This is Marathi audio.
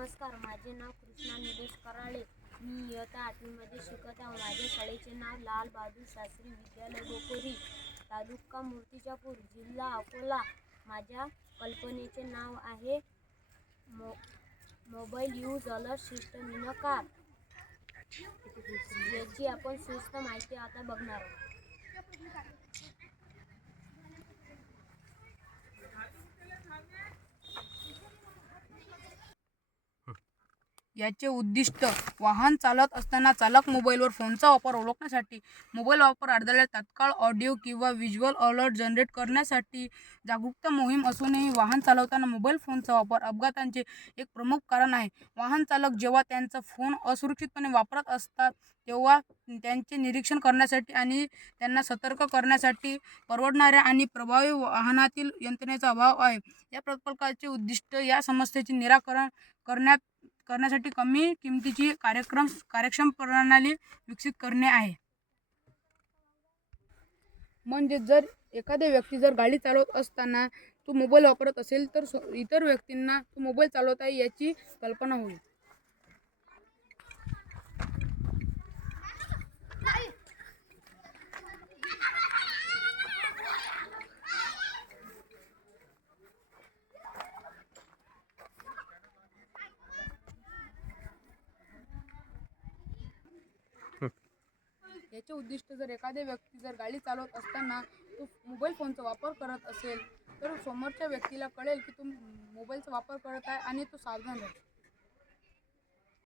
नमस्कार, माझे नाव कृष्णा निलेश कराळे. मी इयत्ता 8वीमध्ये शिकत आहे. माझ्या शाळेचे नाव लाल बहादूर शास्त्री विद्यालय गोकोरी, तालुका मूर्तिजापूर, जिल्हा अकोला. माझ्या कल्पनेचे नाव आहे mobile use alert system in a car. याची आपण सविस्तर माहिती आता बघणार आहोत. याचे उद्दिष्ट वाहन चालत असताना चालक मोबाईलवर फोनचा वापर ओळखण्यासाठी, मोबाईल वापर आढळल्यास तात्काळ ऑडिओ किंवा व्हिज्युअल अलर्ट जनरेट करण्यासाठी जागरूकता मोहीम असूनही वाहन चालवताना मोबाईल फोनचा वापर अपघातांचे एक प्रमुख कारण आहे. वाहन चालक जेव्हा त्यांचा फोन असुरक्षितपणे वापरत असतात तेव्हा त्यांचे निरीक्षण करण्यासाठी आणि त्यांना सतर्क करण्यासाठी परवडणाऱ्या आणि प्रभावी वाहनातील यंत्रणेचा अभाव आहे. या प्रकल्पाचे उद्दिष्ट या समस्येचे निराकरण करण्यासाठी कमी किमतीची कार्यक्षम प्रणाली विकसित करणे आहे. म्हणजे जर एखाद्या व्यक्ती जर गाडी चालवत असताना तो मोबाईल वापरत असेल तर इतर व्यक्तींना तो मोबाईल चालवता येईल याची कल्पना होईल. याचे उद्दिष्ट जर एखाद्या व्यक्ती जर गाडी चालवत असताना तो मोबाईल फोनचा वापर करत असेल तर समोरच्या व्यक्तीला कळेल की तो मोबाईलचा वापर करत आहे आणि तो सावधान राहील.